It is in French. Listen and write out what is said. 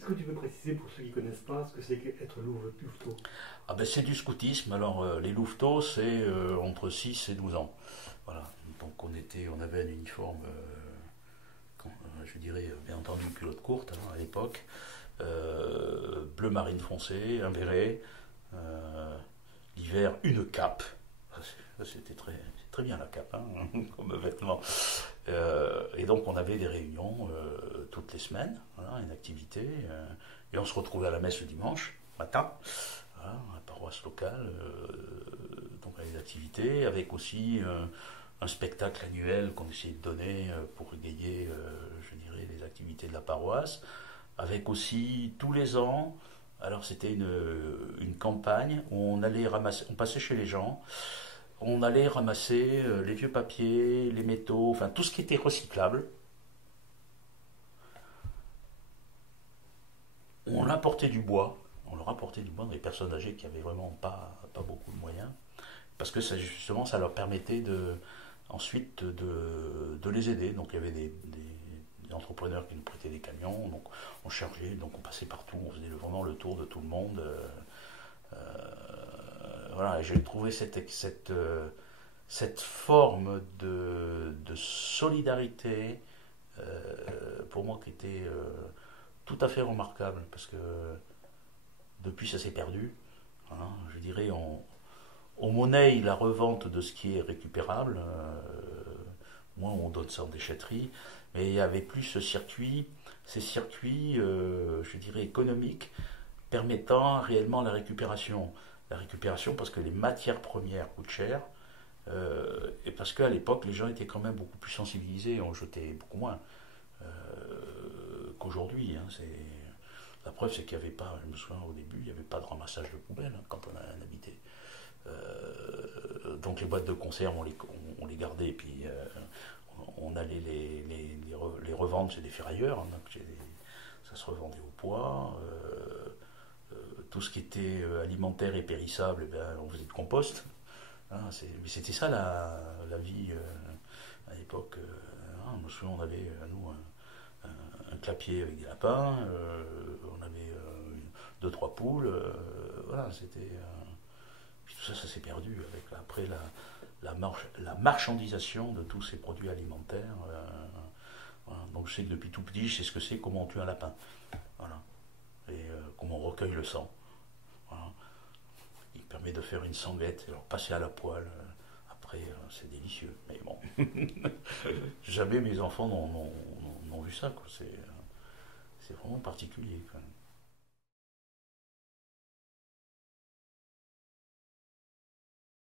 Est-ce que tu peux préciser pour ceux qui ne connaissent pas ce que c'est qu'être louveteau? Ah ben c'est du scoutisme. Alors les louveteaux, c'est entre 6 et 12 ans. Voilà. Donc on avait un uniforme, je dirais bien entendu une culotte courte hein, à l'époque, bleu marine foncé, un béret, l'hiver une cape. C'était très bien la cape hein, comme vêtement. Et donc on avait des réunions toutes les semaines, voilà, une activité, et on se retrouvait à la messe le dimanche matin, voilà, à la paroisse locale, donc avec des activités, avec aussi un spectacle annuel qu'on essayait de donner pour égayer, je dirais, les activités de la paroisse, avec aussi tous les ans. Alors c'était une campagne où on allait ramasser, on passait chez les gens, on allait ramasser les vieux papiers, les métaux, enfin tout ce qui était recyclable. On apportait du bois, on leur apportait du bois des personnes âgées qui avaient vraiment pas beaucoup de moyens, parce que ça, justement ça leur permettait ensuite de les aider. Donc il y avait des entrepreneurs qui nous prêtaient des camions, donc on chargeait, donc on passait partout, on faisait vraiment le tour de tout le monde. Voilà, et j'ai trouvé cette forme de solidarité pour moi qui était tout à fait remarquable, parce que depuis ça s'est perdu. Hein, je dirais on monnaie la revente de ce qui est récupérable, moins on donne ça en déchetterie, mais il n'y avait plus ces circuits, je dirais, économiques, permettant réellement la récupération. La récupération parce que les matières premières coûtent cher, et parce qu'à l'époque les gens étaient quand même beaucoup plus sensibilisés, on jetait beaucoup moins qu'aujourd'hui. Hein, la preuve c'est qu'il n'y avait pas, je me souviens au début, il n'y avait pas de ramassage de poubelles hein, quand on a habité. Donc les boîtes de conserve, on les gardait et puis on allait les revendre chez des ferrailleurs. Hein, donc ça se revendait au poids. Tout ce qui était alimentaire et périssable, eh bien, on faisait du compost. Hein, mais c'était ça la vie à l'époque. Hein, je me souviens, on avait nous un clapier avec des lapins, on avait deux trois poules. Voilà, c'était. Puis tout ça, ça s'est perdu avec après la marchandisation de tous ces produits alimentaires. Voilà. Donc je sais que depuis tout petit, je sais ce que c'est, comment on tue un lapin. Voilà. Et comment on recueille le sang. Voilà. Il permet de faire une sanglette et alors passer à la poêle. Après, c'est délicieux. Mais bon, jamais mes enfants n'ont vu ça. C'est vraiment particulier. Quoi.